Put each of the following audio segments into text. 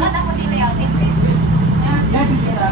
bulat aku di layoutin sih. Ya dikira.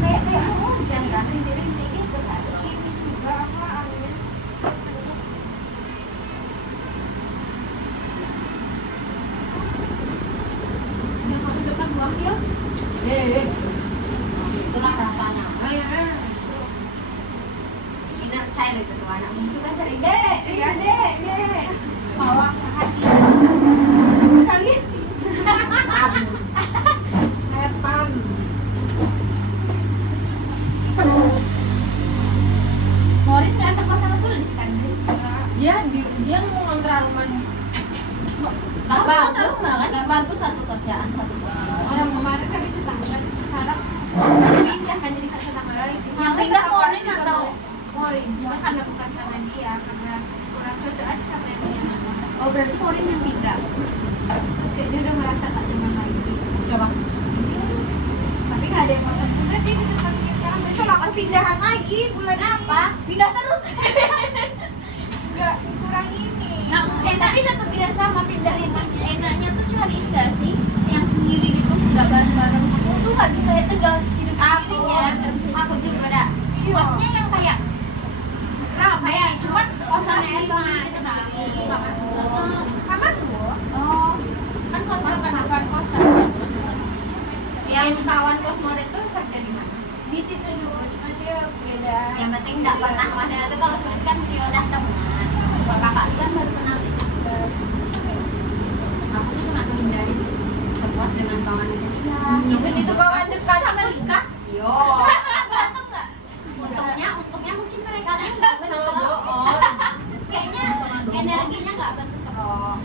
Kayak hujan kan, rintik-rintik gitu kan. Ini juga apa angin. Yang aku depan buang dia. Itulah rasanya. Inner child itu tuh anak bungsu kan cari dek, dek. Bawa ke hati. Kalian Setan. Morin nggak sekolah sama Sulis kan? Dia mau ngantar rumah. Gak bagus, gak bagus satu kerjaan satu kerjaan. orang kemarin kan itu tanggal sekarang pindah kan jadi satu tanggal lagi. Yang pindah Morin atau? Morin, cuma karena bukan karena dia, karena kurang cocok aja sama yang dia. Oh berarti Morin yang pindah. Terus dia udah merasa tak nyaman lagi. Coba. Di sini. Tapi nggak ada yang masuk juga sih di tempat kita sekarang. Besok aku pindahan lagi bulan Kenapa? ini. Pindah terus. Nggak kurang ini. Nggak, Tapi tetap dia sama pindahin lagi. Enaknya tuh cari enggak sih? Yang sendiri gitu, nggak bareng-bareng. Aku tuh nggak bisa tinggal hidup Aku, sendirinya. aku juga ada. Iya. Maksudnya yang kayak ramai, cuman kosannya asli itu sendiri. Kamar tuh. Oh, Kan kontrakan bukan kosan. yang kawan kos Morin tuh kerja di mana? Di situ juga, cuma dia beda. Yang penting nggak pernah, maksudnya tuh kalau Sulis kan dia udah temenan. Kalau kakak itu kan baru kenal itu. Aku tuh cuma menghindari sepuas dengan kawan dia. Even itu kawan dekat Sama Rika? Yo. berantem nggak? Untungnya mungkin mereka tuh nggak bentrok. Kayaknya energinya nggak bentrok.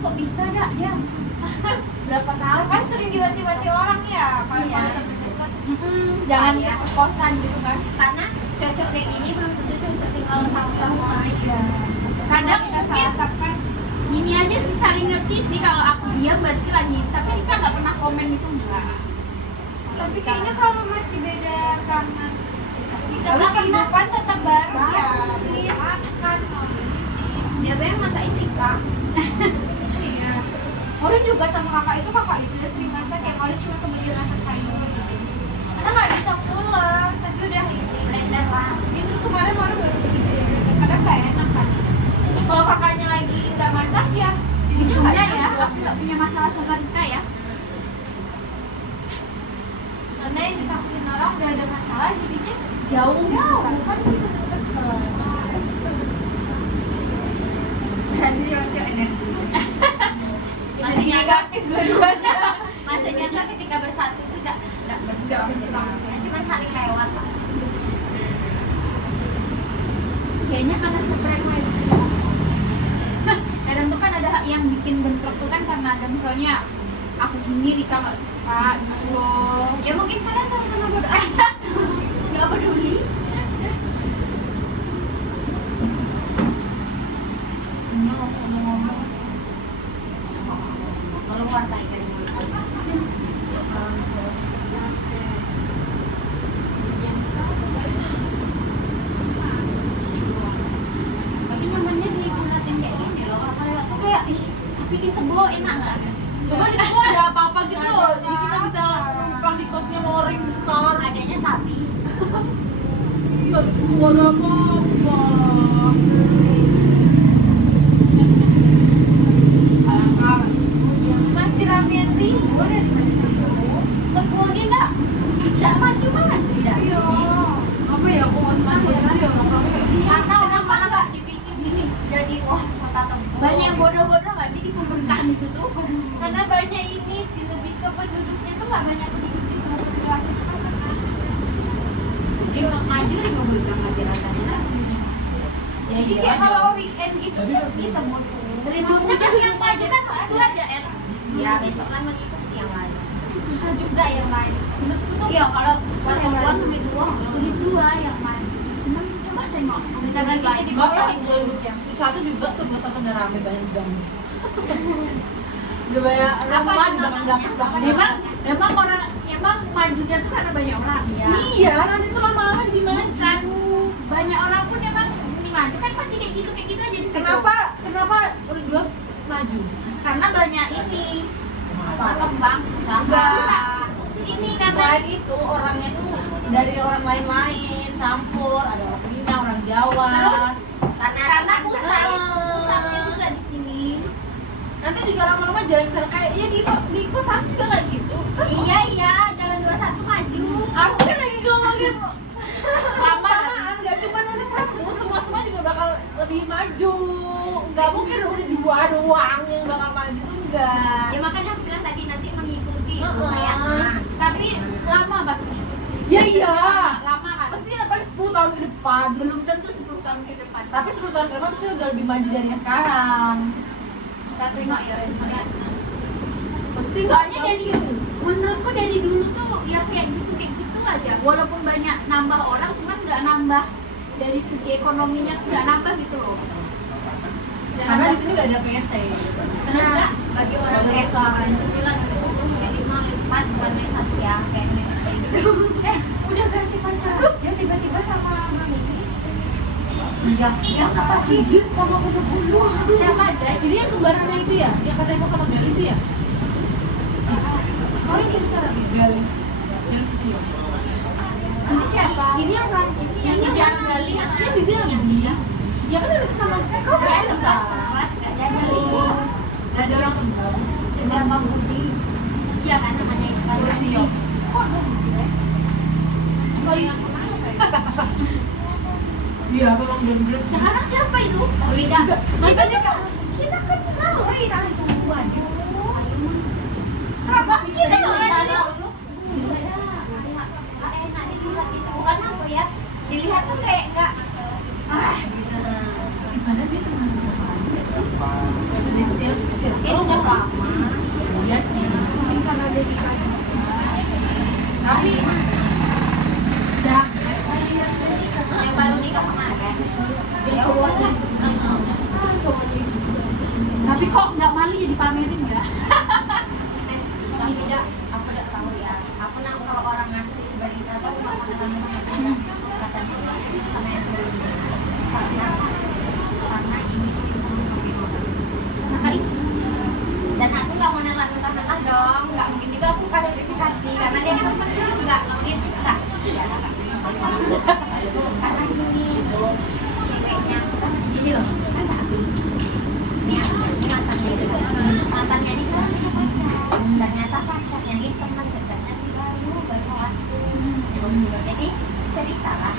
Kok bisa dak dia? Berapa tahun? Kan sering diwanti-wanti orang ya, kalau Iya. dekat-dekat. Jangan Iya. kesekosan gitu kan? Karena cocok kayak gini belum tentu cocok tinggal sama. Iya. Kadang kita mungkin satap kan. ini aja sih saling ngerti sih, kalau aku diam berarti lagi, tapi Rika nggak pernah komen itu enggak. Tapi kayaknya kalau masih beda kamar, Kita kalau nggak pernah kehidupan tetap bareng ya. Bareng. Makan, dia pengen masakin Rika. iya. Orang juga sama kakak itu udah sering masak, yang orang cuma kebagian masak sayur gitu. Karena nggak bisa pulang, tapi udah ini. Blender lah. Itu kemarin orang baru begitu ya. Kadang nggak enak kan. Kalau kakaknya lagi nggak masak ya, jadinya nggak Untungnya enak. ya, aku nggak punya masalah sama Rika ya. Karena yang ditakutin orang udah ada masalah, jadinya Jauh. kan deket-deket. Berarti cocok energinya. Maksudnya negatif dua-duanya. maksudnya tuh ketika bersatu tuh tidak bentrok gitu. Ya, cuma saling lewat. Kayaknya karena sefrekuensi. Kadang tuh kan ada yang bikin bentrok tuh kan karena ada misalnya aku gini Rika nggak suka gitu loh. Ya mungkin kalian sama-sama bodo amat. Nggak peduli. Ngomong-ngomong. Keluar lagi dari mulut. Tapi nyamannya di bulatin kayak gini loh. Kalau aku kayak, ih, tapi di Tebo enak nggak? Coba di Tebo ada apa-apa gitu loh. Jadi kita bisa numpang di kosnya Morin gitu kan. Adanya sapi. Iya, di Tebo ada apa-apa. Masih ramen timur ya di mana? Tebo ini nggak maju banget tidak Iya. sih? Apa ya? Aku nggak sengaja gitu ya nongkrongnya. Karena kenapa nggak dibikin gini jadi wah kota Tebo? Banyak yang bodoh-bodoh nggak sih di pemerintahan itu tuh? Karena banyak ini sih, lebih ke penduduknya tuh nggak banyak penduduk situ populasi itu kan sama. Jadi orang maju di mobil nggak rasanya lagi. Jadi kayak kalau weekend gitu sepi Tebo tuh. Maksudnya yang maju kan itu aja ya. Ya besok kan mengikuti yang lain. Susah juga yang lain. Iya kalau pertemuan menit dua yang lain. Cuman coba tengok. Bentar lagi jadi Enggak kota lah, satu juga tuh masa tuh udah rame banyak jam. Udah banyak Apa rumah yang di namanya? belakang. Emang orang emang majunya tuh karena banyak orang ya. Iya, nanti tuh lama-lama jadi maju. Kan banyak orang pun emang ini maju kan pasti kayak gitu aja di situ. Kenapa menurut gua maju. Karena banyak ini berkembang usaha. Enggak. Ini karena Selain itu orangnya tuh dari orang lain-lain, campur, ada orang Minang, orang Jawa. Terus? karena Karena pusatnya juga di sini. nanti juga lama-lama jalan ke sana kayak ya di kota juga kayak gitu. Kan Iya, jalan 21 maju. aku kan lagi ngomongin lamaan, nggak cuma unit 1, semua juga bakal lebih maju. Nggak mungkin unit 2 doang yang bakal maju tuh enggak. Ya makanya aku bilang tadi nanti mengikuti itu Heeh. kayaknya. Tapi lama pasti. Ya iya. Lama kan. Pasti paling 10 tahun ke depan. Belum tentu 10 tahun ke depan. Tapi 10 tahun ke depan pasti udah lebih maju dari yang sekarang. Kita tengok ya rencana. Pasti Soalnya dari menurutku dari dulu tuh ya kayak gitu aja. Walaupun banyak nambah orang, cuman nggak nambah dari segi ekonominya nggak nambah gitu loh. Nggak karena nambah. di sini nggak ada PT. Terus enggak bagi orang kayak kemarin 9 ke 10 jadi 4 bukan naik 1 ya kayak gitu. Udah ganti pacar aja tiba-tiba sama Mami. Iya, apa sih? Sama kuda bulu. Siapa ada? Ini yang kembarannya itu ya, yang katanya mau sama Gali itu ya? Oh ini kita lagi. Gali. Yang Setio. Ini siapa? Ini yang Ini jangan Gali yang Yang di sini yang dia. Ya kan udah sama kau Ya kan sempat enggak jadi. Gak ada orang kembar. Sedang putih. Iya kan namanya itu kan. Setio. Kok ada gitu? Iya, tolong bener-bener. Sekarang siapa itu? Beda. Makanya Kita kan tahu itu baju. Apa? Kita enak dilihat itu bukan apa ya? Dilihat tuh kayak enggak gitu. padahal dia teman di Setio Mungkin oh nggak sama. Iya sih. Mungkin karena dia di tapi dah Yang baru nikah kemarin. dia cowoknya. Tapi kok nggak malu ya dipamerin ya? Tapi tidak, aku tidak tahu ya. Aku nak kalau orang ngasih sebagai kata aku nggak mau nanya katanya sama yang sebelumnya. Karena ini sama Nobilo. Maka itu. Dan aku nggak mau nanya mentah-mentah dong. Nggak mungkin juga aku pada verifikasi karena dia kan teman nggak mungkin enggak. Karena gini ceweknya ini loh ada Abi. Ini mantannya itu mantannya di sana itu pacar. Ternyata pacarnya ini teman dekatnya si baru jadi cerita lah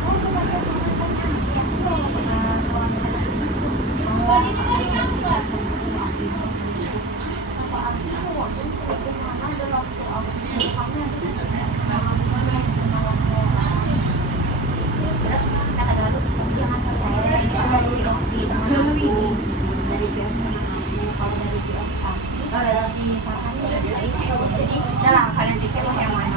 oh lu baca sama mantannya ya Bagi juga siapa? terus kata Galuh jangan percaya ini dari Oki dari kalau dari si Farhan jadi dalam kalian pikir lah yang mana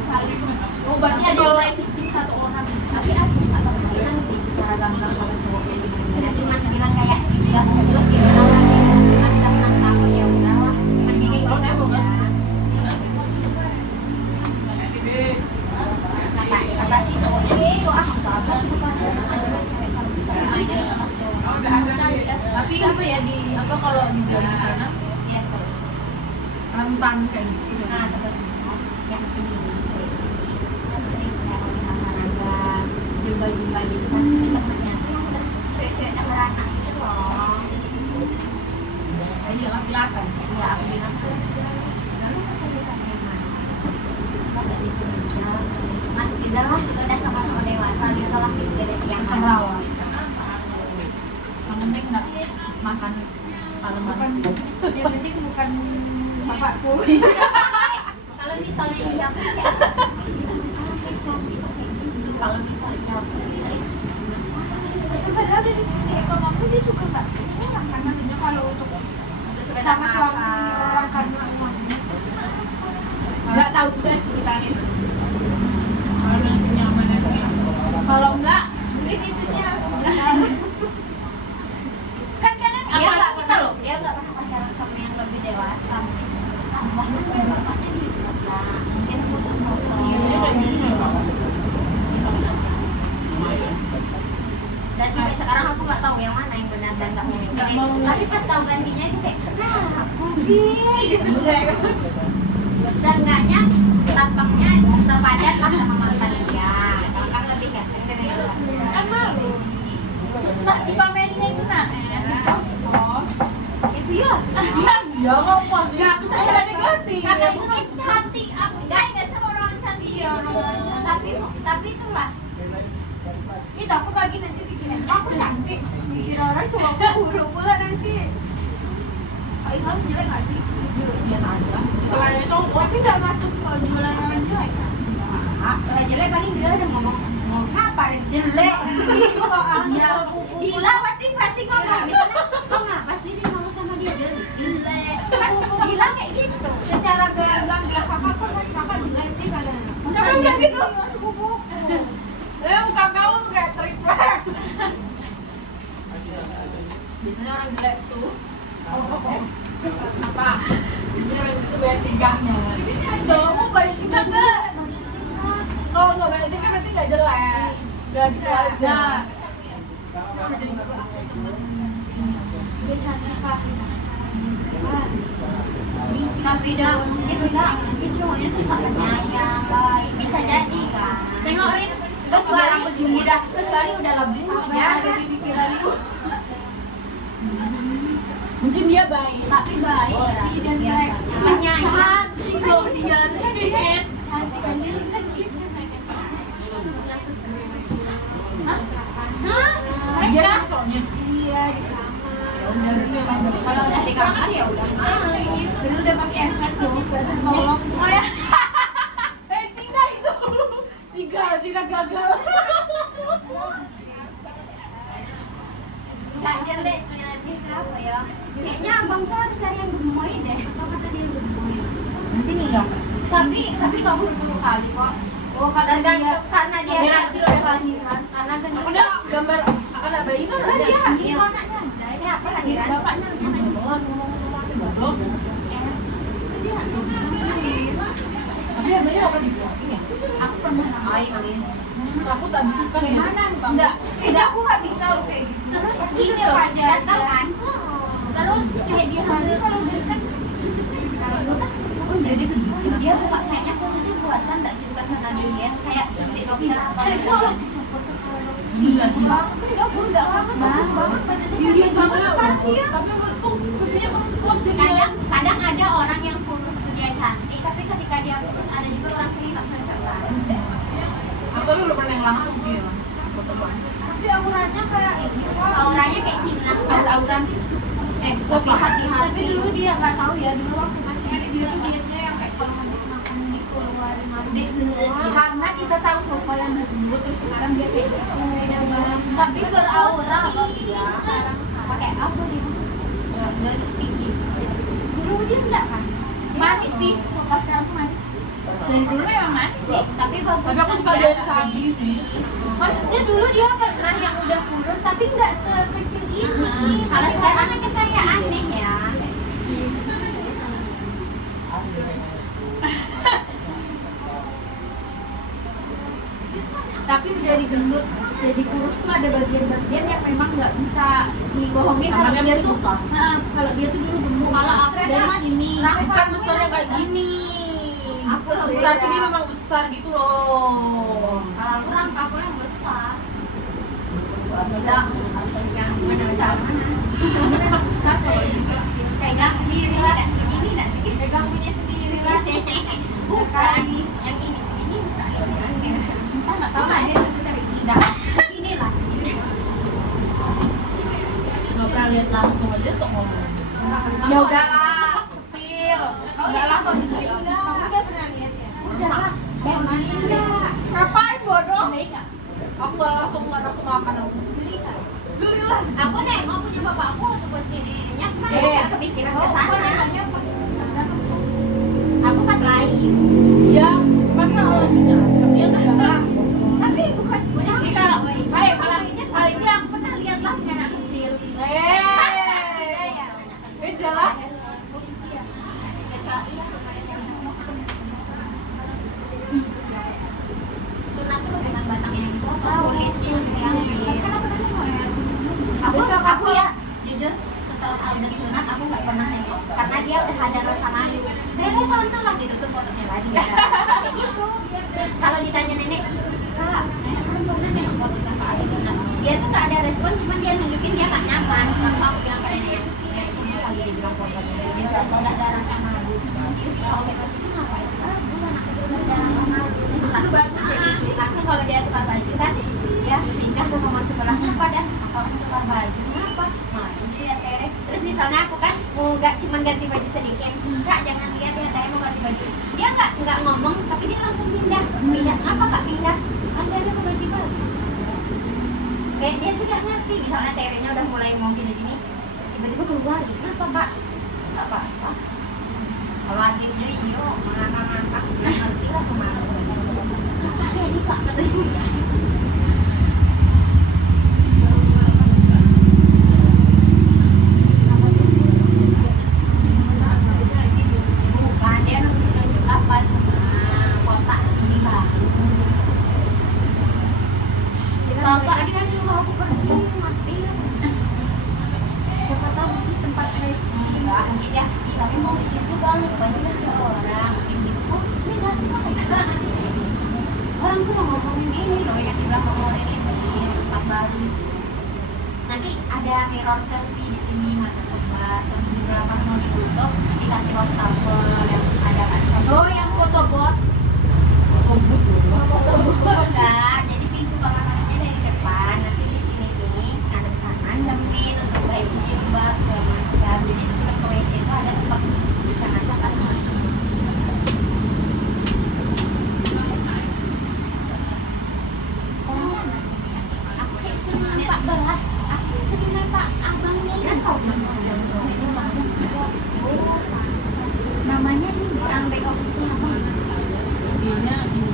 Saling. Oh berarti ada yang lain victim satu orang. tapi aku nggak bilang sih secara gamblang kalau cowoknya gimana cuma bilang kayak nggak putus gimana lah cuma datang takut ya udah lah cuma kayak gitu aja kata si cowoknya sih itu nggak apa aku pasti juga cewek kalau kita mainnya pas cowok Tapi apa ya di apa kalau di dalam sana biasa rentan kayak gitu. nah teman yang ini kan sering kayak olahraga zumba gitu kan temennya tuh yang udah cewek-cewek dan beranak gitu loh Iya lah pilates. ya aku bilang tuh lalu kan cari sama yang mana kita nggak di sini aja cuman udah lah kita udah sama-sama dewasa bisa lah pikir yang mana Semerawat. Yang penting nggak makan malam-malam. yang penting bukan bapakku kalau misalnya iya aku kayak kalau misalnya iya aku sebenarnya dari sisi ekonomi dia juga nggak kurang karena dia kalau untuk sama suami orang karena uangnya Nggak tahu juga sih kita ini. Kalau yang punya amanah Kalau enggak, mungkin itunya kan kadang dia apa nggak kita pernah loh. dia nggak pernah pacaran sama yang lebih dewasa bahkan kayak bapaknya di mungkin butuh sosok dan sampai sekarang aku nggak tahu yang mana yang benar dan nggak mau mikirin. Tapi pas tahu gantinya itu kayak apa sih gitu. Seenggaknya tampangnya sepadan lah sama mantan dia. Kan lebih ganteng dari yang lain. Kan malu. Terus nak dipamerinnya itu nak Itu ya. Ya ngapa sih? Ya, aku tak ada ganti. kakak itu kan cantik. Aku sayang nggak sama orang cantik ya orang. Tapi itulah. Kita aku pagi nanti dikira aku cantik, dikira orang cuma aku huruf pula nanti. Kak Ilham jelek nggak sih? Biasa aja. Misalnya cowok. Tapi nggak masuk ke jualan orang jelek kan? Kalau jelek paling dia udah ngomong ngapa deh jelek. Soalnya sepupu Gila pasti ngomong. Misalnya kok ngapa sih dia ngomong sama dia jelek. sepupu Gila kayak gitu. secara gamblang dia kakak jelek sih kadang. Kakak nggak gitu? Sepupu. Muka kamu kayak triplek. Biasanya orang jelek tuh apa? Biasanya orang itu bayar tiganya. Cowokmu bayar tiga nggak? Kalau nggak bayar tiga berarti nggak jelek. Nggak gitu aja. Dia cantik kak. Tapi dah, dia bilang dia cowoknya tuh sangat penyayang, baik. Bisa jadi kan? Tengokin. Kecuali udah lebih jahat. Mungkin dia baik. Tapi baik berarti dan biasa. Penyayang. Cantik loh dia. Rit. Cantik kan dia kan dia cantik. Dia kan cowoknya. Iya di kamar. Kalau udah di kamar ya udah main. Dulu udah pakai efek loh, kelihatan tolong. Oh ya. Cina itu. Cina gagal. Gak jelek sih, lebih ke apa ya? Kayaknya abang tuh harus cari yang gemoy deh. Apa kata dia yang gemoy? Nanti nggak. Tapi gak buru-buru kali kok. Oh karena dia Tergantung karena dia Dia kecil udah lahiran. karena gendut. Ada gambar anak bayi itu ada. Iya. Anaknya ada. Siapa lahiran? Bapaknya namanya Bodoh. Tapi yang bayi nggak pernah dibuangin ya? aku pernah. Ay, kali. Aku tak bisa kan ya. Gimana nih bang? tidak aku nggak bisa loh kayak gitu. Terus Aku gini tetap loh. aja. Gatal kan? Terus kayak dia hamil kalau dia kan Jadi Dia bukan kayaknya kurusnya buatan enggak sih bukan karena dia kayak suntik dokter apa enggak sih sepupu. gila sih. Enggak kurus banget, bagus banget badannya. Iya cantik juga. banget. Tapi menurutku pipinya perempuan jadi. Kadang ada orang yang kurus tuh dia cantik tapi ketika dia kurus ada juga orang yang nggak cocok kan. Aku tapi belum pernah yang langsung sih emang. Aku teman. Tapi auranya kayak ini kok. Auranya kayak hilang kan. aura. Tapi hati-hati. Tapi dulu dia nggak tahu ya, dulu waktu masih ada dia tuh dietnya yang kayak kalau habis makan dikeluarin lagi. Karena kita tahu sofa yang lembut terus sekarang dia kayak gitu. Tapi beraura apa dia? Pakai apa dia? Enggak tinggi. Dulu dia enggak kan? Manis sih. Sofa sekarang tuh manis. Dari dulu emang manis sih. Tapi bagus. Tapi aku suka dia yang cabi sih. Maksudnya dulu dia pernah yang udah kurus tapi nggak sekecil ini. Kalau sekarang kan kayak aneh ya. Tapi dari gendut jadi kurus tuh ada bagian-bagian yang memang nggak bisa dibohongin. Kalau Namanya dia tuh, besar. kalau dia tuh dulu gemuk. Kalau aku dari mah sini. Bukan besarnya kayak gini. Besar ini memang besar gitu loh. Kalau aku rangka aku yang besar. Bisa. Yang mana besar mana? Besar kalau ini. Pegang sendiri lah. Segini dan segini. Pegang punya sendiri lah. Bukan. Yang ini segini bisa. Kita nggak tahu Tahu kan dia sebesar ini. Tidak. Segini lah segini. Nggak pernah lihat langsung aja sok ngomong. Ya udahlah. Sepil. Enggak lah kau dicuri. Kamu udah pernah lihat ya? Udahlah. Memang enggak. Ngapain bodoh? Baik nggak? Aku nggak langsung makan aku. Belilah. Aku nengok punya bapakku waktu ke sini. Cuma Eh. nggak kepikiran ke sana. Namanya pas Aku pas lain. Ya, masa lagi nyadar dia enggak. Tapi bukan Udah ini kalau baik paling dia aku pernah lihat lah punya anak kecil. Beda lah. Sunat tuh dengan batang yang dipotong, kulitnya yang diambil. Aku ya dia udah ada rasa malu. Nenek sana lah ditutup fotonya lagi. Kayak gitu. Kalau ditanya nenek, kak, nenek belum pernah tengok foto kakak Abi sunat. Dia tuh nggak ada respon, cuma dia nunjukin dia nggak nyaman. Langsung aku bilang ke nenek, ya ini lagi dibilang fotonya. Dia sudah udah ada rasa malu. Kalau kayak gitu ngapain? Bukan aku sudah ada rasa malu. Langsung kalau dia tukar baju kan, dia pindah ke kamar sebelahnya pada apa tukar baju kenapa? Malu dia Tere. Terus misalnya aku kan mau cuman ganti baju sedikit, kak jangan lihat ya Tere mau ganti baju. Dia nggak ngomong, tapi dia langsung pindah. Pindah ngapa kak pindah? Kan Tere mau ganti baju. Kayak dia juga ngerti. Misalnya Terenya udah mulai mau gini-gini, tiba-tiba keluar. Kenapa kak? Nggak apa-apa. Kalau ada dia iyo mengangkat-angkat, ngerti lah sama aku. Kakak Dedi kak katanya. Bukan dia nunjuk apa? Kotak ini baru. Kakak dia nyuruh aku pergi mati. Siapa tahu di tempat revisi enggak? Dia tapi mau di situ bang, bajunya ada orang. Gitu. Oh, bismillah, orang tuh mau ngomongin ini loh yang di belakang orang ini di tempat baru. Nanti ada mirror selfie di sini mata tempat, terus di belakang mau ditutup dikasih wastafel yang ada kaca. Oh, yang foto bot. Enggak, jadi pintu belakangnya dari depan, nanti di sini ngadep sana, jempit untuk baik jilbab segala macam. Jadi sebelum ke WC itu ada tempat kaca-kaca. Aku kayak sering nampak belas, aku sering nampak abang nih. Kan tau dia mau ini masuk juga. Namanya ini orang back office-nya apa? Dianya ini.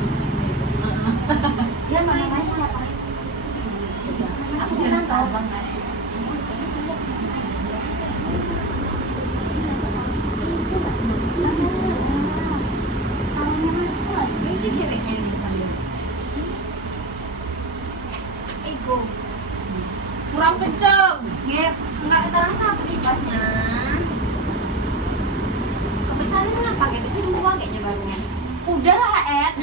Siapa namanya siapa? Aku bilang tahu bang kan. Kalanya Mas Fuad, itu ceweknya yang di depan dia. Ego. Kurang kenceng. Gap, enggak terang apa kipasnya. Kebesaran kenapa Gap? Itu dua kayaknya barunya. Udahlah, Ed.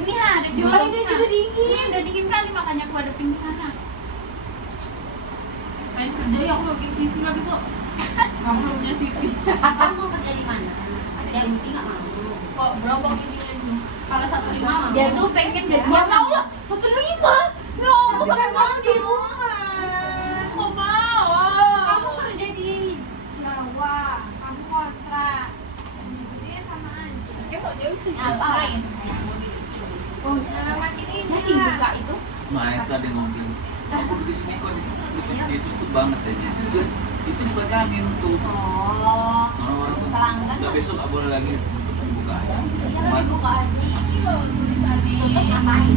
Ini ada di Jual ini udah dingin. Udah dingin kali makanya aku hadapin ke sana. Main kerja ya aku mau bikin CV lah besok. Kamu belum punya CV. Kamu mau kerja di mana? Ada yang putih nggak mau. Kok berapa ininya nih? Kalau 1,5 mau. Dia tuh pengen Ya dia mau lah, 1,5. Nggak mau sampai mau di rumah. Nggak mau. Kamu kerja di Jawa, kamu kontrak. Jadi sama aja. Ya kok dia bisa Apa? nyelesain? Oh, Alamat ini jadi buka itu. Nah, itu ada yang ngomong, aku di sini kok ditutup banget aja. Itu bukan angin tuh. Oh. Orang-orang tuh Pelanggan. udah besok nggak boleh lagi untuk buka. Iya lah Kemarin dibuka aja. Ini loh tulisannya. Tutup ngapain?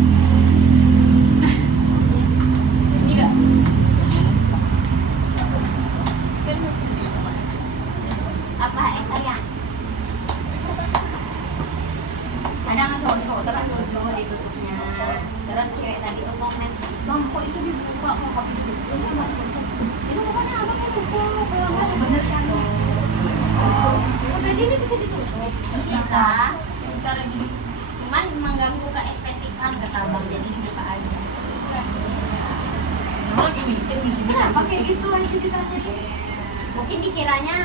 Ini nggak? Apa sayang? Ada nggak cowok-cowok tuh kan dulu ditutupnya. Terus cewek tadi tuh komen, bang kok itu dibuka kok kok ditutup? Itu bukannya abang yang buka pelanggan bener kan? Oh, berarti ini bisa ditutup? Bisa. Bentar lagi. Cuman mengganggu keestetikan kata abang jadi dibuka aja. Lagi bikin di sini. Kenapa kayak gitu lagi ditanyain? Mungkin dikiranya